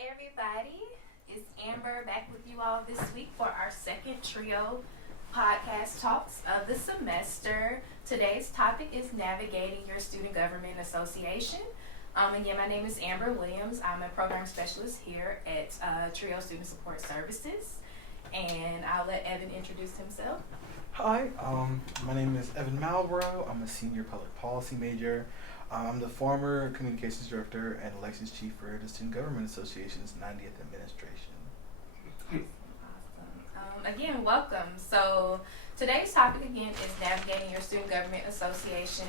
everybody. It's Amber back with you all this week for our second trio podcast talks of the semester. Today's topic is navigating your student government association. Again, my name is Amber Williams. I'm a program specialist here at Trio Student Support Services, and I'll let Evan introduce himself. Hi, my name is Evan Malborough. I'm a senior public policy major. I'm the former communications director and elections chief for the Student Government Association's 90th administration. Awesome. Again, welcome. So today's topic again is navigating your student government association.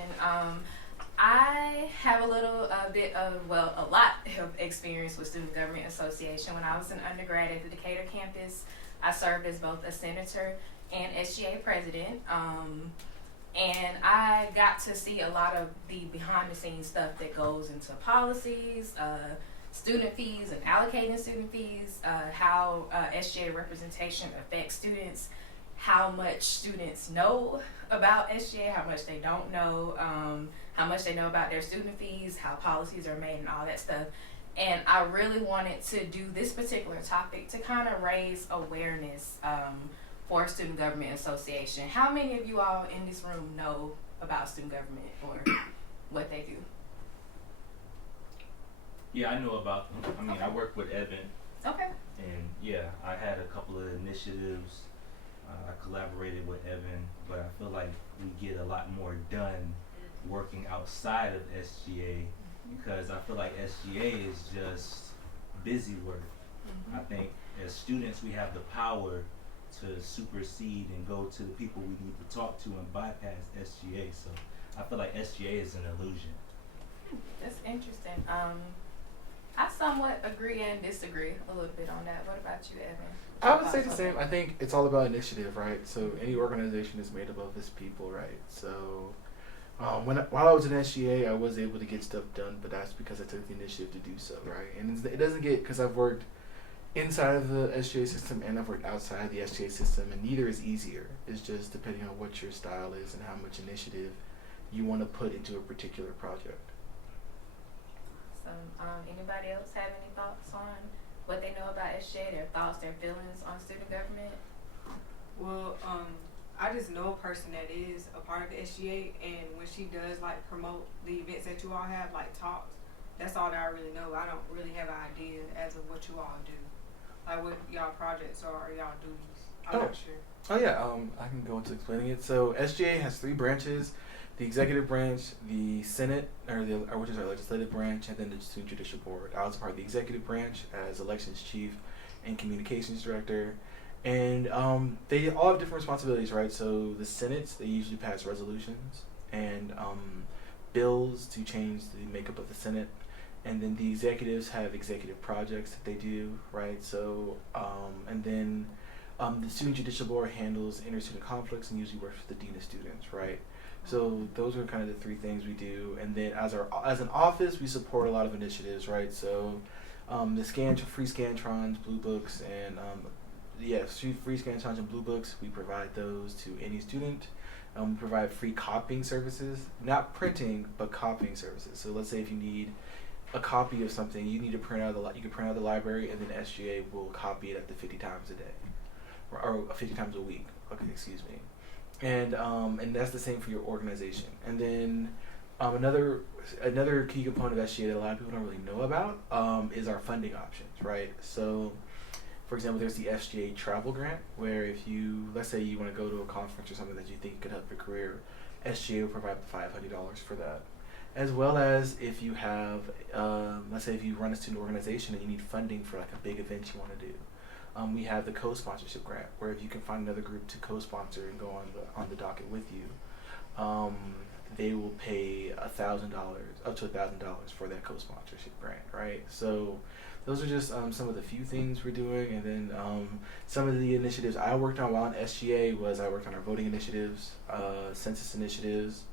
I have a lot of experience with student government association. When I was an undergrad at the Decatur campus, I served as both a senator and SGA president. And I got to see a lot of the behind the scenes stuff that goes into policies, student fees and allocating student fees, how SGA representation affects students, how much students know about SGA, how much they don't know, how much they know about their student fees, how policies are made and all that stuff. And I really wanted to do this particular topic to kind of raise awareness for Student Government Association. How many of you all in this room know about student government or what they do? Yeah, I know about them. I mean, Okay. I work with Evan, Okay. and yeah, I had a couple of initiatives. I collaborated with Evan, but I feel like we get a lot more done working outside of SGA because I feel like SGA is just busy work. I think as students, we have the power to supersede and go to the people we need to talk to and bypass SGA. So I feel like SGA is an illusion. That's interesting. I somewhat agree and disagree a little bit on that. What about you, Evan? I would say the same. I think it's all about initiative, right? So any organization is made up of its people, right? So while I was in SGA, I was able to get stuff done, but that's because I took the initiative to do so, right? And it doesn't get, because I've worked inside of the SGA system and I've worked outside the SGA system, and neither is easier. It's just depending on what your style is and how much initiative you want to put into a particular project. So, anybody else have any thoughts on what they know about SGA, their thoughts, their feelings on student government? Well, I just know a person that is a part of the SGA, and when she does like promote the events that you all have, like talks, that's all that I really know. I don't really have an idea as of what you all do, like what y'all projects are or y'all duties. I'm not sure. Oh yeah, I can go into explaining it. So SGA has three branches: the executive branch, the Senate, which is our legislative branch, and then the Student Judicial Board. I was a part of the executive branch as elections chief and communications director, and they all have different responsibilities, right? So the Senate, they usually pass resolutions and bills to change the makeup of the Senate. And then the executives have executive projects that they do, right? So, and then the Student Judicial Board handles inter-student conflicts and usually works with the Dean of Students, right? So those are kind of the three things we do. And then as an office, we support a lot of initiatives, right? So the free Scantrons, Blue Books, and free Scantrons and Blue Books, we provide those to any student. We provide free copying services, not printing, but copying services. So let's say if you need a copy of something, you need to print out you can print out the library, and then SGA will copy it up to 50 times a day, or 50 times a week. Okay, excuse me. And that's the same for your organization. And then another key component of SGA that a lot of people don't really know about is our funding options, right? So, for example, there's the SGA travel grant, where if let's say you want to go to a conference or something that you think could help your career, SGA will provide $500 for that. As well as if you have, let's say if you run a student organization and you need funding for like a big event you want to do, we have the co-sponsorship grant, where if you can find another group to co-sponsor and go on the docket with you, they will pay up to $1,000 for that co-sponsorship grant, right? So those are just some of the few things we're doing. And then some of the initiatives I worked on while in SGA I worked on our voting initiatives, census initiatives,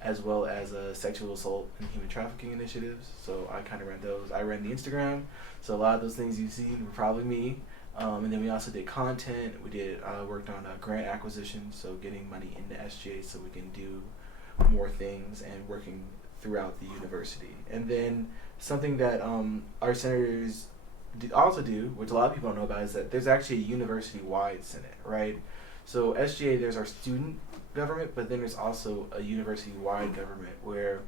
as well as sexual assault and human trafficking initiatives. So I kind of ran those. I ran the Instagram, so a lot of those things you've seen were probably me. And then we also did content. We worked on grant acquisition, so getting money into SGA so we can do more things and working throughout the university. And then something that our senators also do, which a lot of people don't know about, is that there's actually a university-wide senate, right? So SGA, there's our student government, but then there's also a university-wide government where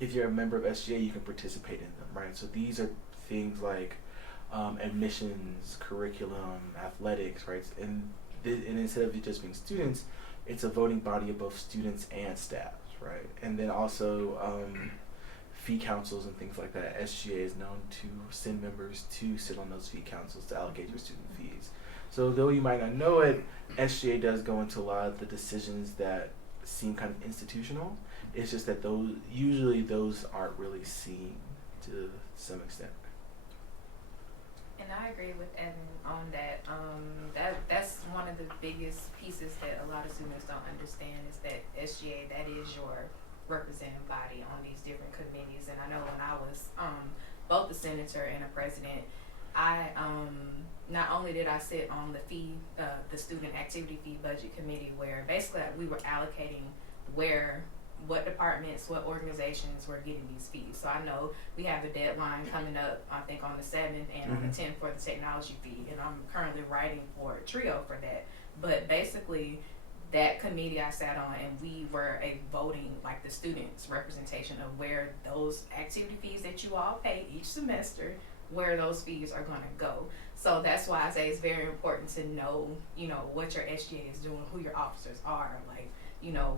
if you're a member of SGA, you can participate in them, right? So these are things like admissions, curriculum, athletics, right? And instead of it just being students, it's a voting body of both students and staff, right? And then also fee councils and things like that. SGA is known to send members to sit on those fee councils to allocate your student fees. So though you might not know it, SGA does go into a lot of the decisions that seem kind of institutional. It's just that those aren't really seen to some extent. And I agree with Evan on that. That's one of the biggest pieces that a lot of students don't understand is that SGA, that is your representative body on these different committees. And I know when I was both a senator and a president, I not only did I sit on the student activity fee budget committee, where basically we were allocating what departments, what organizations were getting these fees. So I know we have a deadline coming up, I think on the 7th and on the 10th for the technology fee, and I'm currently writing for TRIO for that. But basically, that committee I sat on, and we were voting, like the students' representation of where those activity fees that you all pay each semester, where those fees are going to go. So that's why I say it's very important to know, what your SGA is doing, who your officers are, like,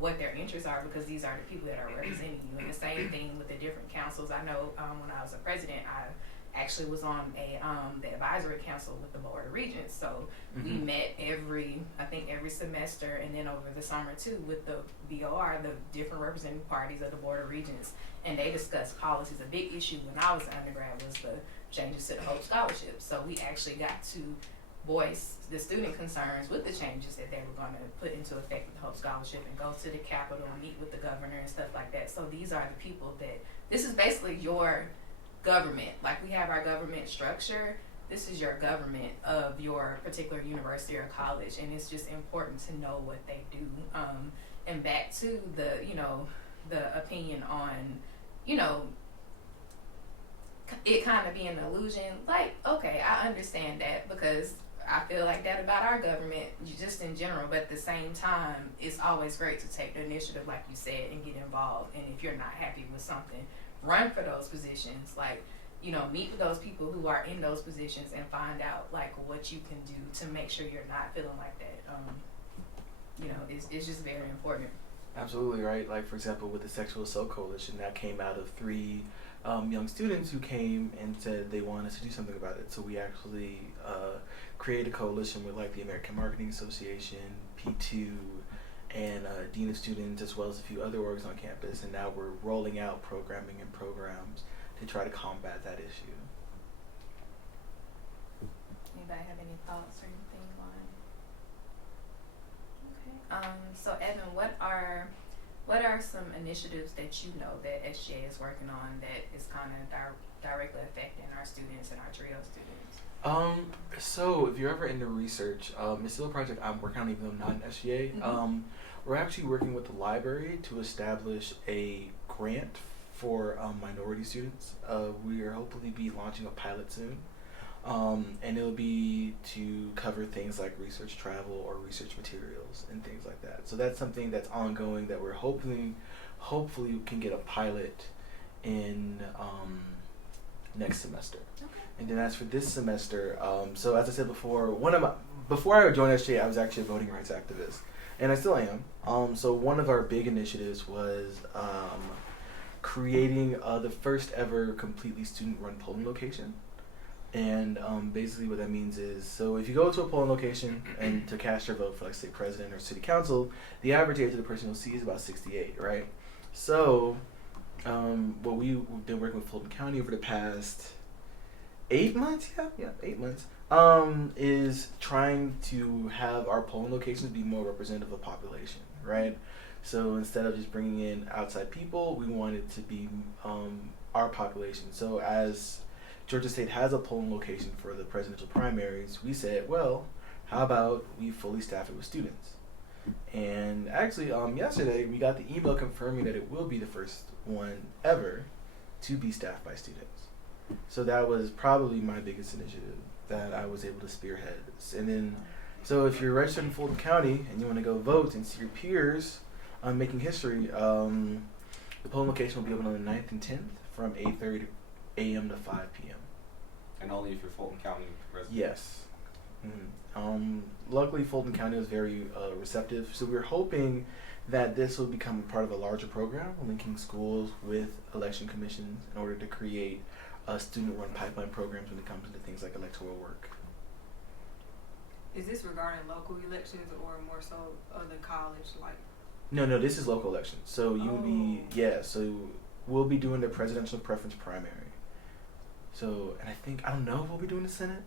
what their interests are, because these are the people that are representing you. And the same thing with the different councils. I know when I was a president, I actually was on the advisory council with the Board of Regents. So we met every semester, and then over the summer too with the BOR, the different representative parties of the Board of Regents, and they discussed policies. A big issue when I was an undergrad was the changes to the Hope Scholarship. So we actually got to voice the student concerns with the changes that they were going to put into effect with the Hope Scholarship, and go to the Capitol and meet with the governor and stuff like that. So these are the people this is basically your government. Like, we have our government structure. This is your government of your particular university or college, and it's just important to know what they do. And back to the opinion on, it kind of being an illusion. Like, okay, I understand that, because I feel like that about our government, just in general. But at the same time, it's always great to take the initiative, like you said, and get involved. And if you're not happy with something, run for those positions. Like, meet with those people who are in those positions and find out, like, what you can do to make sure you're not feeling like that. It's just very important. Absolutely, right? Like, for example, with the Sexual Assault Coalition, that came out of 3 young students who came and said they wanted to do something about it. So we actually created a coalition with, like, the American Marketing Association, P2, and Dean of Students, as well as a few other orgs on campus. And now we're rolling out programming and programs to try to combat that issue. Anybody have any thoughts or anything on? Okay. So Evan, what are some initiatives that you know that SGA is working on that is kind of directly affecting our students and our TRIO students? So if you're ever into research, it's still a project I'm working on, even though I'm not in SGA. We're actually working with the library to establish a grant for minority students. We are hopefully be launching a pilot soon. And it'll be to cover things like research travel or research materials and things like that. So that's something that's ongoing that we're hopefully we can get a pilot in next semester. Okay. And then as for this semester, so as I said before, before I joined SGA, I was actually a voting rights activist, and I still am. So one of our big initiatives was creating the first ever completely student-run polling location. And basically what that means is, so if you go to a polling location and to cast your vote for, like, say, president or city council, the average age of the person you'll see is about 68, right? So what we've been working with Fulton County over the past 8 months, 8 months, is trying to have our polling locations be more representative of the population, right? So instead of just bringing in outside people, we want it to be our population. So as Georgia State has a polling location for the presidential primaries, we said, well, how about we fully staff it with students? And actually, yesterday, we got the email confirming that it will be the first one ever to be staffed by students. So that was probably my biggest initiative that I was able to spearhead. And then, so if you're registered in Fulton County and you want to go vote and see your peers making history, the polling location will be open on the 9th and 10th from 8:30 a.m. to 5 p.m. And only if you're Fulton County resident. Yes. Luckily, Fulton County was very receptive, so we're hoping that this will become part of a larger program linking schools with election commissions in order to create student-run pipeline programs when it comes to things like electoral work. Is this regarding local elections or more so of the college, like? No, this is local elections. So you would be, so we'll be doing the presidential preference primary. So, and I don't know if we'll be doing the Senate.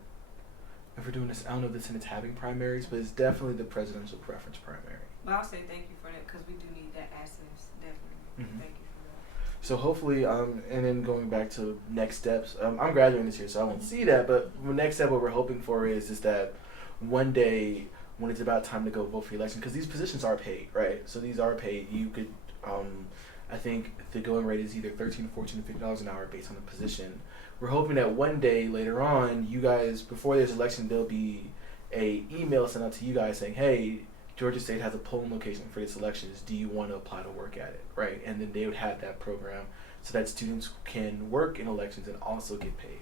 If we're doing this, I don't know if the Senate's having primaries, but it's definitely the presidential preference primary. But I'll say thank you for that because we do need that access, definitely. Mhm. Thank you for So hopefully, and then going back to next steps, I'm graduating this year, so I won't see that. But the next step, what we're hoping for is that one day when it's about time to go vote for the election, because these positions are paid, right? So these are paid. You could, I think the going rate is either $13, $14, or $50 an hour based on the position. We're hoping that one day later on, you guys, before there's election, there'll be a email sent out to you guys saying, hey, Georgia State has a polling location for this elections. Do you want to apply to work at it, right? And then they would have that program so that students can work in elections and also get paid.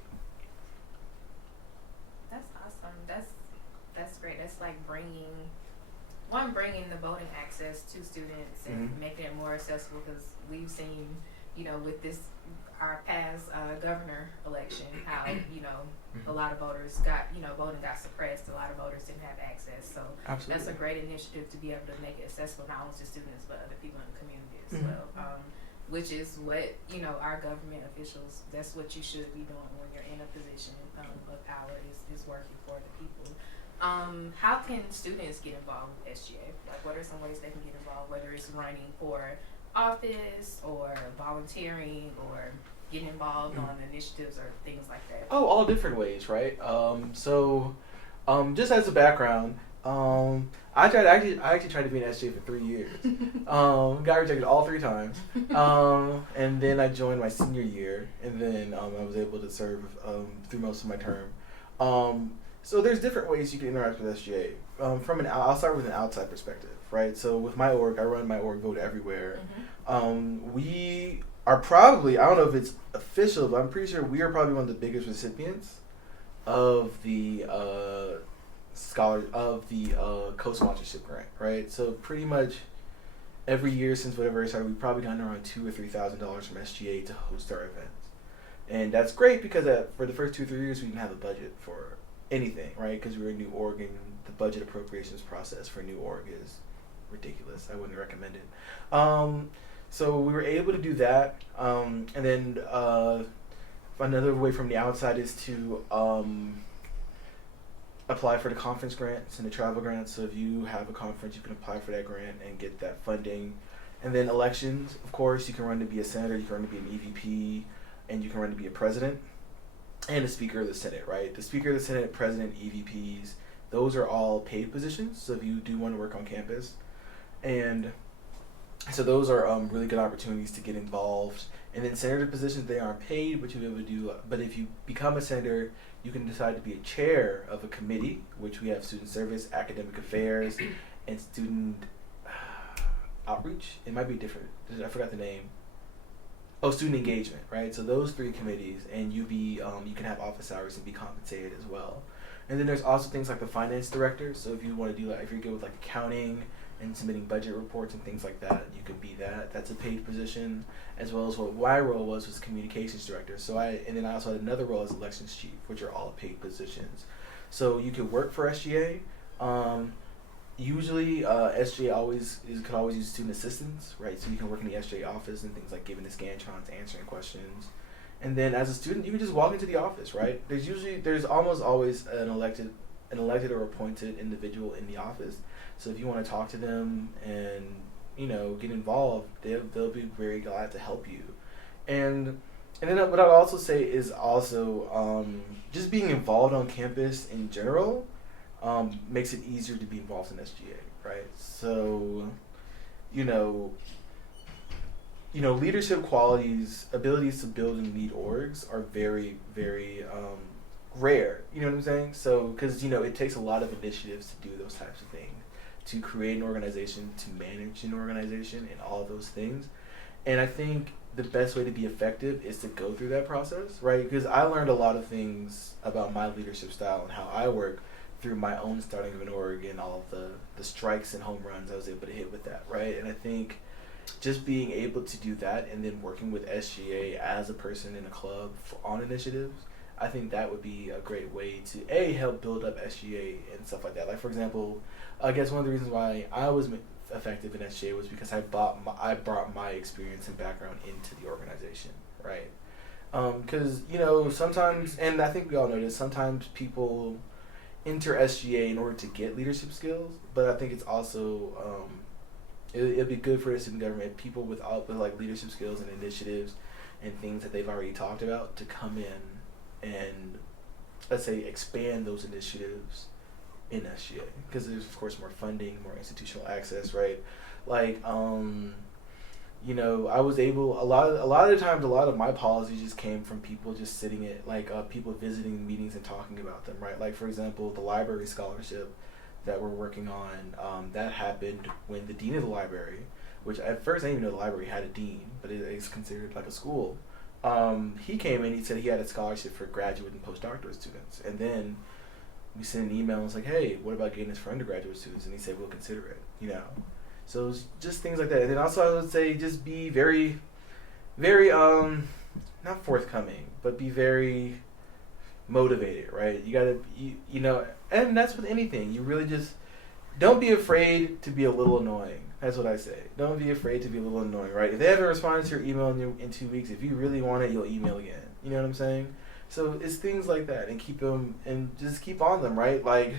That's awesome. That's great. That's like bringing the voting access to students and making it more accessible, because we've seen, with this our past governor election, how a lot of voters got voting got suppressed. A lot of voters didn't have access. So Absolutely. that's a great initiative to be able to make it accessible not only to students but other people in the community as well. Which is what our government officials. That's what you should be doing when you're in a position of power is working for the people. How can students get involved with SGA? Like, what are some ways they can get involved, whether it's running for office or volunteering or getting involved on initiatives or things like that? Oh, all different ways, right? Just as a background, I actually tried to be an SJ for 3 years. Got rejected all 3 times. And then I joined my senior year, and then I was able to serve through most of my term. So there's different ways you can interact with SGA. I'll start with an outside perspective, right? So with my org, I run my org Vote Everywhere. We are probably, I don't know if it's official, but I'm pretty sure we are probably one of the biggest recipients of the co-sponsorship grant, right? So pretty much every year since whatever it started, we've probably gotten around $2,000 or $3,000 from SGA to host our events. And that's great because for the first 2 or 3 years, we didn't have a budget for anything, right? Because we were a new org, and the budget appropriations process for a new org is ridiculous. I wouldn't recommend it. So we were able to do that. And then another way from the outside is to apply for the conference grants and the travel grants. So if you have a conference, you can apply for that grant and get that funding. And then elections, of course, you can run to be a senator, you can run to be an EVP, and you can run to be a president and a Speaker of the Senate, right? The Speaker of the Senate, President, EVPs, those are all paid positions. So if you do want to work on campus, and so those are really good opportunities to get involved. And then senator positions, they aren't paid, but you'll be able to do. But if you become a senator, you can decide to be a chair of a committee, which we have student service, academic affairs, and student outreach. It might be different. I forgot the name. Oh, student engagement, right? So those 3 committees, and you can have office hours and be compensated as well. And then there's also things like the finance director. So if you want to do if you're good with like accounting and submitting budget reports and things like that, you can be that. That's a paid position, as well as what my role was communications director. And then I also had another role as elections chief, which are all paid positions. So you could work for SGA. Usually, SGA could always use student assistants, right? So you can work in the SGA office and things like giving the Scantrons, answering questions. And then as a student, you can just walk into the office, right? There's almost always an elected or appointed individual in the office. So if you want to talk to them and get involved, they'll be very glad to help you. And then what I'd also say is also just being involved on campus in general makes it easier to be involved in SGA, right? So leadership qualities, abilities to build and lead orgs are very, very rare. You know what I'm saying? So, because, it takes a lot of initiatives to do those types of things, to create an organization, to manage an organization, and all of those things. And I think the best way to be effective is to go through that process, right? Because I learned a lot of things about my leadership style and how I work through my own starting of an org and all of the strikes and home runs I was able to hit with that, right? And I think just being able to do that and then working with SGA as a person in a club on initiatives, I think that would be a great way to help build up SGA and stuff like that. Like, for example, I guess one of the reasons why I was effective in SGA was because I brought my experience and background into the organization, right? Because sometimes, and I think we all know this, sometimes people enter SGA in order to get leadership skills, but I think it's also it'd be good for the student government, people with like leadership skills and initiatives and things that they've already talked about, to come in and, let's say, expand those initiatives in SGA, because there's of course more funding, more institutional access, right? Like, I was able, a lot of the times, a lot of my policies just came from people just sitting at, like, people visiting meetings and talking about them, right? Like, for example, the library scholarship that we're working on, that happened when the dean of the library, which at first I didn't even know the library had a dean, but it's considered like a school. He came in, he said he had a scholarship for graduate and postdoctoral students, and then we sent an email and was like, hey, what about getting this for undergraduate students? And he said, we'll consider it, So it's just things like that. And then also I would say just be very, very, not forthcoming, but be very motivated, right? You gotta, and that's with anything. You really just, don't be afraid to be a little annoying. That's what I say. Don't be afraid to be a little annoying, right? If they haven't responded to your email in 2 weeks, if you really want it, you'll email again. You know what I'm saying? So it's things like that, and keep them, and just keep on them, right? Like,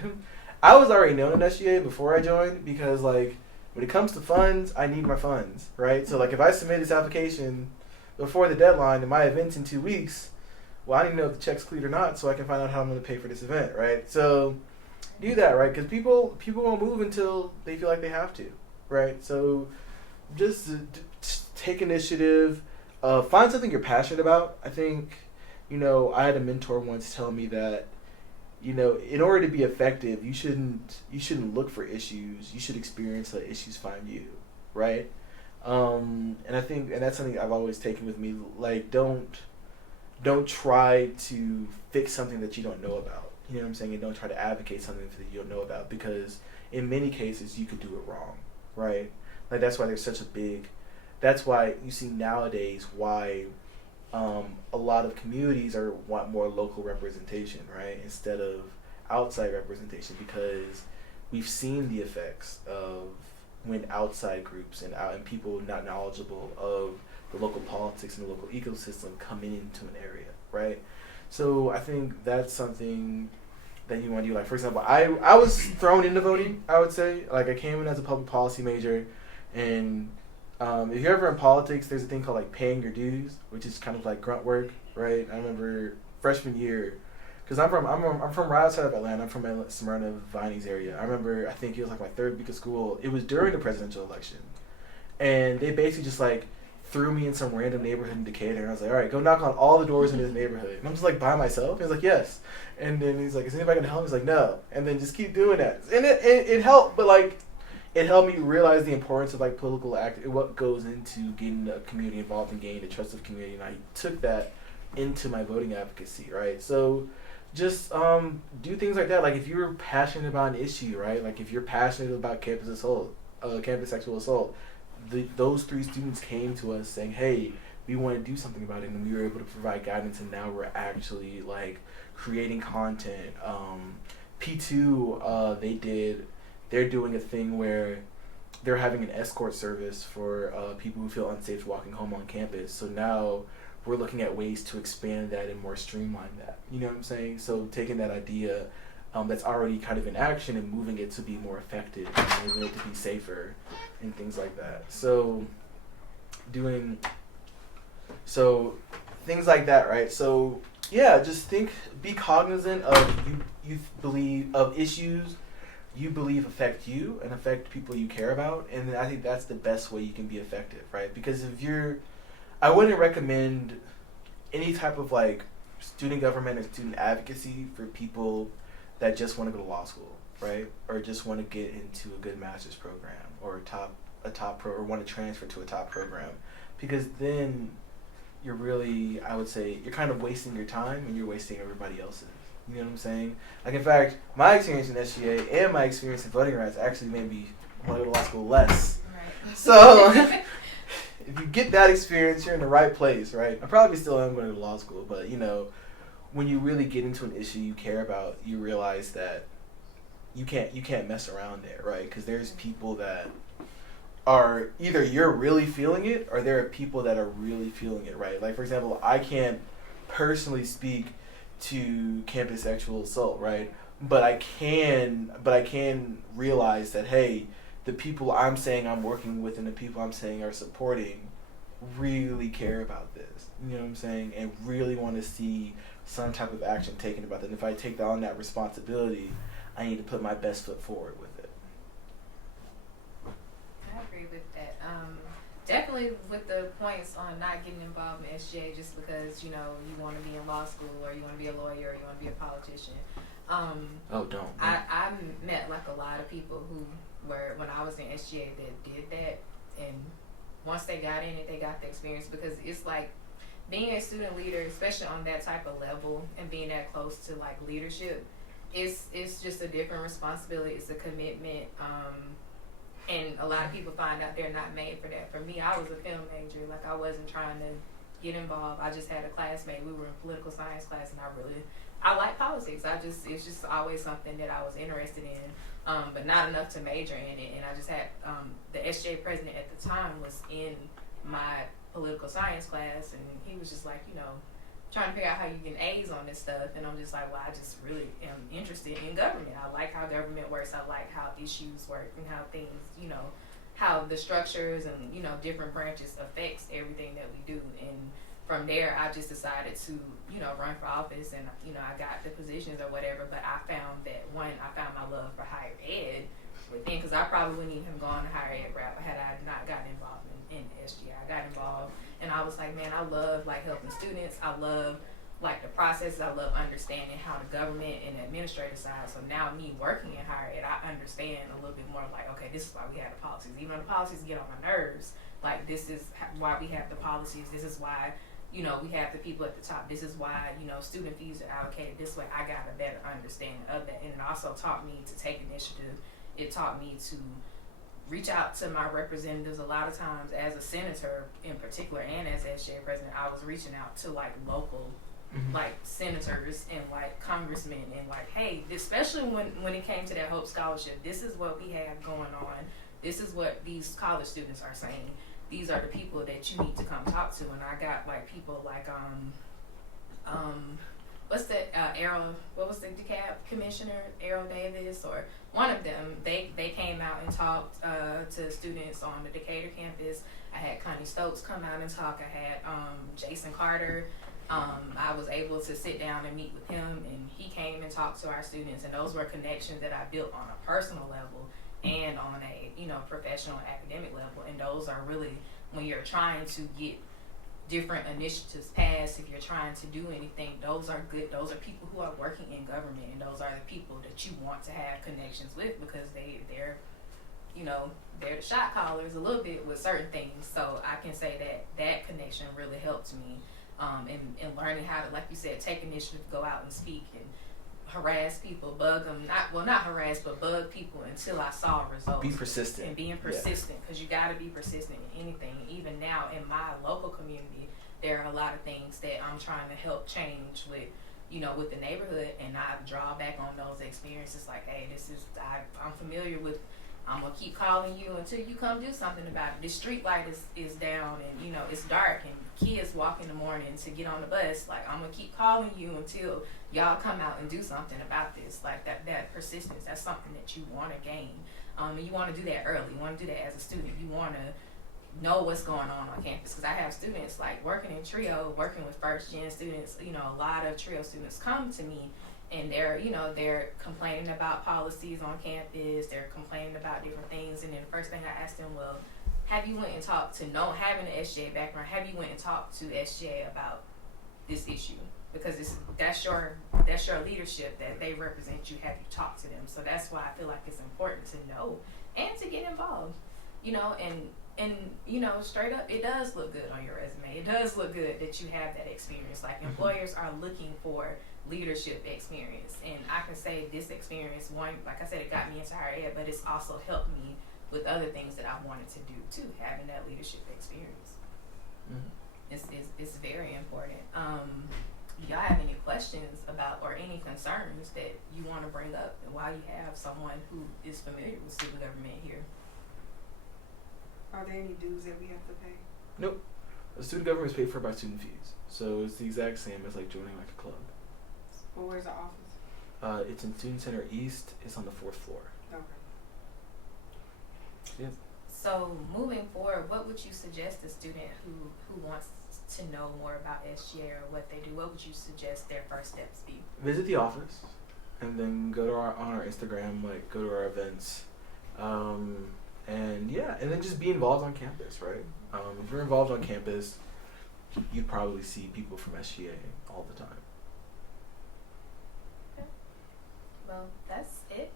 I was already known in SGA before I joined, because, like, when it comes to funds, I need my funds, right? So, like, if I submit this application before the deadline and my event's in 2 weeks, well, I need to know if the check's cleared or not, so I can find out how I'm going to pay for this event, right? So do that, right? Because people won't move until they feel like they have to, right? So just take initiative, find something you're passionate about. I think, I had a mentor once tell me that, in order to be effective, you shouldn't look for issues. You should experience the issues find you, right? And I think, and that's something I've always taken with me. Like, don't try to fix something that you don't know about. You know what I'm saying? And don't try to advocate something that you don't know about, because in many cases you could do it wrong, right? Like, that's why there's such a big. That's why you see nowadays why. A lot of communities want more local representation, right, instead of outside representation, because we've seen the effects of when outside groups and people not knowledgeable of the local politics and the local ecosystem come into an area, right? So I think that's something that you want to do. Like, for example, I was thrown into voting, I would say. Like, I came in as a public policy major, and if you're ever in politics, there's a thing called, like, paying your dues, which is kind of like grunt work, right? I remember freshman year, because I'm from right outside of Atlanta. I'm from Smyrna, Vinings area. I think it was like my third week of school. It was during the presidential election, and they basically just, like, threw me in some random neighborhood in Decatur, and I was like, all right, go knock on all the doors in this neighborhood. And I'm just like, by myself? And he's like, yes. And then he's like, is anybody gonna help? He's like, no. And then just keep doing that, and it helped, but, like, it helped me realize the importance of, like, political act, what goes into getting a community involved and gaining the trust of the community, and I took that into my voting advocacy, right? So just do things like that. Like, if you're passionate about an issue, right? Like, if you're passionate about campus sexual assault, those 3 students came to us saying, hey, we want to do something about it, and we were able to provide guidance, and now we're actually, like, creating content. P2, they're doing a thing where they're having an escort service for people who feel unsafe walking home on campus. So now we're looking at ways to expand that and more streamline that. You know what I'm saying? So taking that idea that's already kind of in action and moving it to be more effective and moving it to be safer and things like that. So things like that, right? So yeah, just be cognizant of you believe of issues you believe affect you and affect people you care about, and I think that's the best way you can be effective, right? Because if you're I wouldn't recommend any type of like student government or student advocacy for people that just want to go to law school, right? Or just want to get into a good master's program or a top pro or want to transfer to a top program, because then you're really, I would say, you're kind of wasting your time and you're wasting everybody else's. You know what I'm saying? Like, in fact, my experience in SGA and my experience in voting rights actually made me want to go to law school less. Right. So, if you get that experience, you're in the right place, right? I probably still am going to law school, but, you know, when you really get into an issue you care about, you realize that you can't mess around there, right? Because there's people that are either you're really feeling it or there are people that are really feeling it, right? Like, for example, I can't personally speak to campus sexual assault, right? But I can realize that, hey, the people I'm saying I'm working with and the people I'm saying are supporting really care about this. You know what I'm saying? And really want to see some type of action taken about that. And if I take on that responsibility, I need to put my best foot forward with it. I agree with that. Definitely with the points on not getting involved in SGA just because, you know, you want to be in law school or you want to be a lawyer or you want to be a politician. Don't. I met like a lot of people who were, when I was in SGA, that did that, and once they got in it, they got the experience, because it's like being a student leader, especially on that type of level and being that close to like leadership, it's just a different responsibility. It's a commitment. And a lot of people find out they're not made for that. For me, I was a film major. Like, I wasn't trying to get involved. I just had a classmate. We were in political science class, and I like politics. It's just always something that I was interested in, but not enough to major in it. And I just had, the SJ president at the time was in my political science class, and he was just like, you know, trying to figure out how you get A's on this stuff. And I'm just like, well, I just really am interested in government. I like how government works. I like how issues work and how things, you know, how the structures and, you know, different branches affects everything that we do. And from there, I just decided to, you know, run for office, and, you know, I got the positions or whatever. But I found that, one, I found my love for higher ed within, because I probably wouldn't even have gone to higher ed route had I not gotten involved in SGI. I got involved, and I was like, man, I love like helping students. I love like the processes. I love understanding how the government and the administrative side. So now me working in higher ed, I understand a little bit more like, okay, this is why we have the policies. Even though the policies get on my nerves, like, this is why we have the policies. This is why, you know, we have the people at the top. This is why, you know, student fees are allocated this way. I got a better understanding of that. And it also taught me to take initiative. It taught me to reach out to my representatives. A lot of times as a senator in particular, and as SGA president, I was reaching out to like local like senators and like congressmen, and like, hey, especially when it came to that Hope Scholarship, this is what we have going on. This is what these college students are saying. These are the people that you need to come talk to. And I got like people like what's that what was the DeKalb commissioner, Errol Davis, or one of them, they came out and talked to students on the Decatur campus. I had Connie Stokes come out and talk. I had Jason Carter. I was able to sit down and meet with him, and he came and talked to our students, and those were connections that I built on a personal level and on a, you know, professional academic level. And those are really, when you're trying to get different initiatives passed, if you're trying to do anything, those are good. Those are people who are working in government, and those are the people that you want to have connections with, because they're you know, they're the shot callers a little bit with certain things. So I can say that connection really helped me in learning how to, like you said, take initiative, go out and speak and harass people, bug them, not harass, but bug people until I saw results. Be persistent. And being persistent, because you got to be persistent in anything. Even now in my local community, there are a lot of things that I'm trying to help change with, you know, with the neighborhood, and I draw back on those experiences. Like, hey, I'm familiar with. I'm gonna keep calling you until you come do something about it. The street light is down, and, you know, it's dark, and kids walk in the morning to get on the bus. Like, I'm gonna keep calling you until y'all come out and do something about this. Like, that persistence, that's something that you want to gain. And you want to do that early. You want to do that as a student. You want to know what's going on campus, because I have students like working in TRIO, working with first gen students. You know, a lot of TRIO students come to me, and they're complaining about policies on campus. They're complaining about different things, and then the first thing I ask them, well, have you went and talked to having an SGA background? Have you went and talked to SGA about this issue? Because that's your leadership that they represent you. Have you talked to them? So that's why I feel like it's important to know and to get involved. You know, and you know, straight up, it does look good on your resume. It does look good that you have that experience. Like, employers are looking for leadership experience, and I can say this experience, one, like I said, it got me into higher ed, but it's also helped me with other things that I wanted to do too. Having that leadership experience, it's very important. Do y'all have any questions about or any concerns that you want to bring up while you have someone who is familiar with student government here? Are there any dues that we have to pay? Nope. The student government is paid for by student fees, so it's the exact same as like joining like a club. Well, where's the office? It's in Student Center East. It's on the 4th floor. Okay. Yeah. So moving forward, what would you suggest a student who wants to know more about SGA or what they do? What would you suggest their first steps be? Visit the office, and then go to our Instagram, like go to our events, and yeah, and then just be involved on campus, right? If you're involved on campus, you'd probably see people from SGA all the time. Okay. Well, that's it.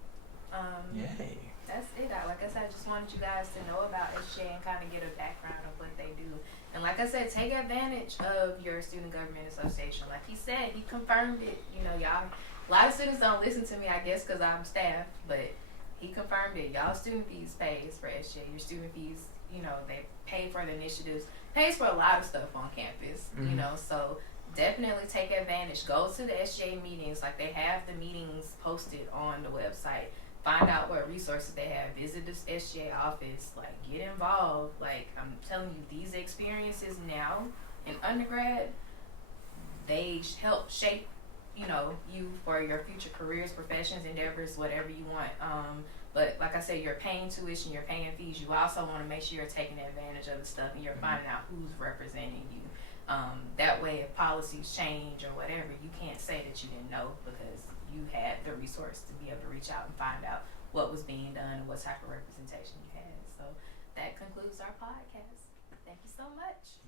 Yay. That's it. Like I said, I just wanted you guys to know about SGA and kind of get a background of what they do. And like I said, take advantage of your Student Government Association. Like he said, he confirmed it. You know, y'all, a lot of students don't listen to me, I guess, because I'm staff, but he confirmed it. Y'all student fees pays for SGA. Your student fees, you know, they pay for the initiatives, pays for a lot of stuff on campus, you know, so definitely take advantage. Go to the SGA meetings. Like, they have the meetings posted on the website. Find out what resources they have. Visit the SGA office. Like, get involved. Like, I'm telling you, these experiences now in undergrad, they help shape, you know, you for your future careers, professions, endeavors, whatever you want. But like I said, you're paying tuition, you're paying fees. You also want to make sure you're taking advantage of the stuff and you're finding out who's representing you. That way, if policies change or whatever, you can't say that you didn't know because you had the resource to be able to reach out and find out what was being done and what type of representation you had. So that concludes our podcast. Thank you so much.